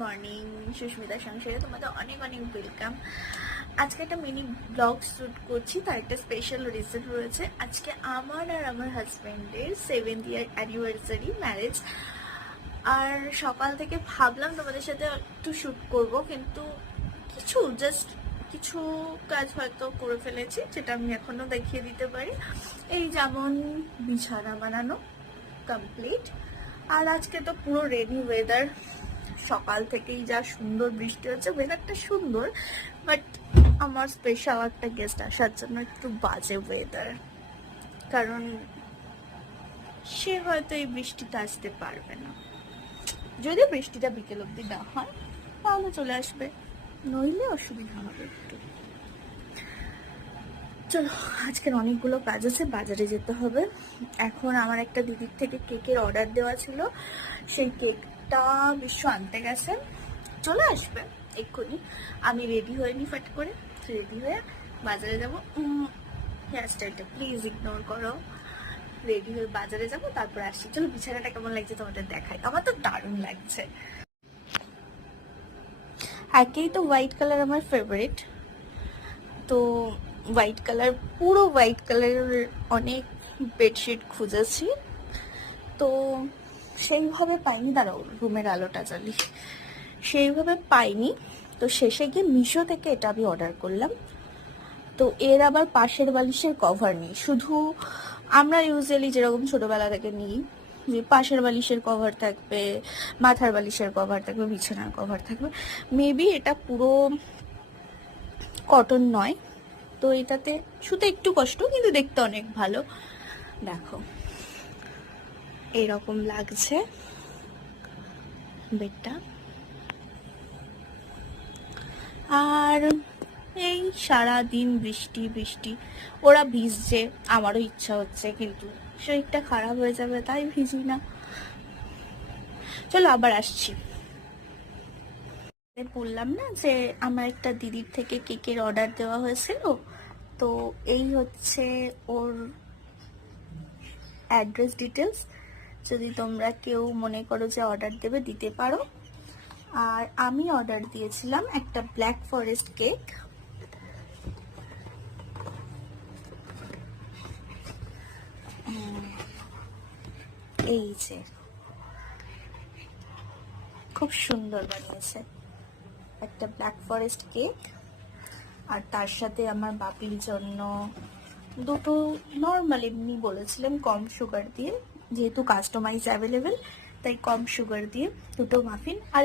Morning, Susmita সংসারে তোমাদের অনেক অনেক ওয়েলকাম। আজকে একটা মিনি ব্লগ শ্যুট করছি, তার একটা স্পেশাল রিজন রয়েছে। আজকে আমার আর আমার হাজব্যান্ডের 7th ইয়ার অ্যানিভার্সারি ম্যারেজ। আর সকাল থেকে ভাবলাম তোমাদের সাথে একটু শ্যুট করব, কিন্তু কিছু কাজ হয়তো করে ফেলেছি, যেটা আমি এখনো দেখিয়ে দিতে পারি। এই যেমন বিছানা বানানো কমপ্লিট। আর আজকে তো পুরো রেনি ওয়েদার, সকাল থেকেই যা সুন্দর বৃষ্টি হচ্ছে, ওয়েদারটা সুন্দর, বাট আমার স্পেশাল একটা গেস্ট আসার জন্য একটু বাজে ওয়েদার, কারণ সে হয়তো এই বৃষ্টিতে আসতে পারবে না। যদি বৃষ্টিটা বিকেল অবধি না হয় তাহলে চলে আসবে, নইলে অসুবিধা হবে একটু। চলো, আজকের অনেকগুলো কাজ আছে, বাজারে যেতে হবে। এখন আমার একটা দিদির থেকে কেকের অর্ডার দেওয়া ছিল, সেই কেকটা বিশ্ব আনতে গেছে, চলে আসবে এক্ষুনি। আমি রেডি হয়ে নি, ফাট করে রেডি হয়ে বাজারে যাবো। হেয়ার স্টাইলটা প্লিজ ইগনোর করো। রেডি হয়ে বাজারে যাবো, তারপর আসছি। চলো, বিছানাটা কেমন লাগছে তোমাদের দেখাই। আমার তো দারুণ লাগছে। একেই তো হোয়াইট কালার আমার ফেভারিট, তো হোয়াইট কালার, পুরো হোয়াইট কালারের অনেক বেডশিট খুঁজেছি, তো সেইভাবে পাইনি। দাঁড়াও, রুমের আলোটা জ্বালি। সেইভাবে পাইনি, তো শেষে গিয়ে মিশো থেকে এটা আমি অর্ডার করলাম। তো এর আবার পাশের বালিশের কভার নেই, শুধু আমরা ইউজুয়ালি যেরকম ছোটবেলা থেকে নিই, যে পাশের বালিশের কভার থাকবে, মাথার বালিশের কভার থাকবে, বিছানার কভার থাকবে। মেবি এটা পুরো কটন নয়, তো এটাতে শুতে একটু কষ্ট, কিন্তু দেখতে অনেক ভালো। দেখো এরকম লাগছে বেডটা। আর এই সারা দিন বৃষ্টি বৃষ্টি, ওরা ভিজছে, আমারও ইচ্ছা হচ্ছে, কিন্তু শরীরটা খারাপ হয়ে যাবে, তাই ভিজি না। চলো আবার আসছি। বললাম না যে আমার একটা দিদির থেকে কেকের অর্ডার দেওয়া হয়েছিল, তো এই হচ্ছে ওর অ্যাড্রেস ডিটেলস। যদি তোমরা কেউ মনে করো যে অর্ডার দেবে, দিতে পারো। আর আমি অর্ডার দিয়েছিলাম একটা ব্ল্যাক ফরেস্ট কেক। এই যে খুব সুন্দর বানিয়েছে একটা ব্ল্যাক ফরেস্ট কেক। আর তার সাথে আমার বাপির জন্য দুটো নর্মাল, এমনি বলেছিলাম কম সুগার দিয়ে, যেহেতু কাস্টমাইজ অ্যাভেলেবেল, তাই কম সুগার দিয়ে দুটো মাফিন। আর